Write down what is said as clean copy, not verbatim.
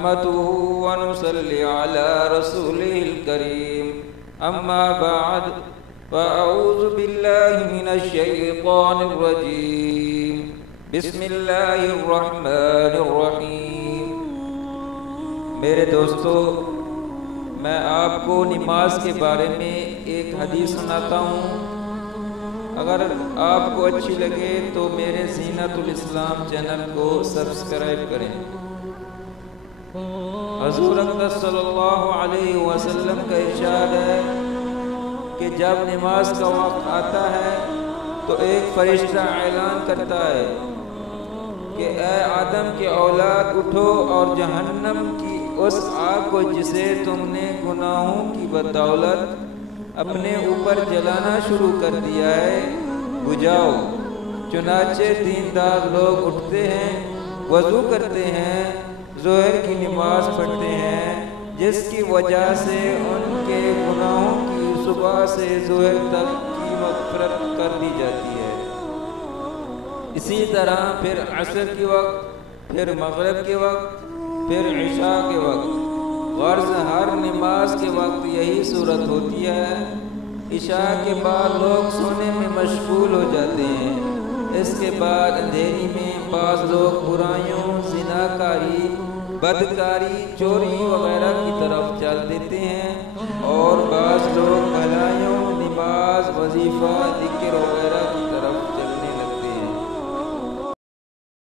نحمده ونصلي على رسوله الكريم أما بعد فأعوذ بالله من الشيطان الرجيم بسم الله الرحمن الرحيم۔ میرے دوستو، میں آپ کو نماز کے بارے میں ایک حدیث سناتا ہوں۔ اگر آپ کو اچھی لگے تو میرے زینت الاسلام چینل کو سبسکرائب کریں۔ حضور اقدس صلی اللہ علیہ وسلم کا ارشاد ہے کہ جب نماز کا وقت آتا ہے تو ایک فرشتہ اعلان کرتا ہے کہ اے آدم کے اولاد، اٹھو اور جہنم کی اس آگ کو جسے تم نے گناہوں کی بدولت اپنے اوپر جلانا شروع کر دیا ہے، بجھاؤ۔ چنانچہ دیندار لوگ اٹھتے ہیں، وضو کرتے ہیں، ظہر کی نماز پڑھتے ہیں، جس کی وجہ سے ان کے گناہوں کی صبح سے ظہر تک کی مغفرت کر دی جاتی ہے۔ اسی طرح پھر عصر کے وقت، پھر مغرب کے وقت، پھر عشاء کے وقت۔ غرض ہر نماز کے وقت یہی صورت ہوتی ہے۔ عشاء کے بعد لوگ سونے میں مشغول ہو جاتے ہیں۔ اس کے بعد اندھیری میں بعض لوگ برائیوں، زناکاری، بدکاری، چوری وغیرہ کی طرف چل دیتے ہیں، اور بعض لوگ بھلائیوں، نماز، وظیفہ،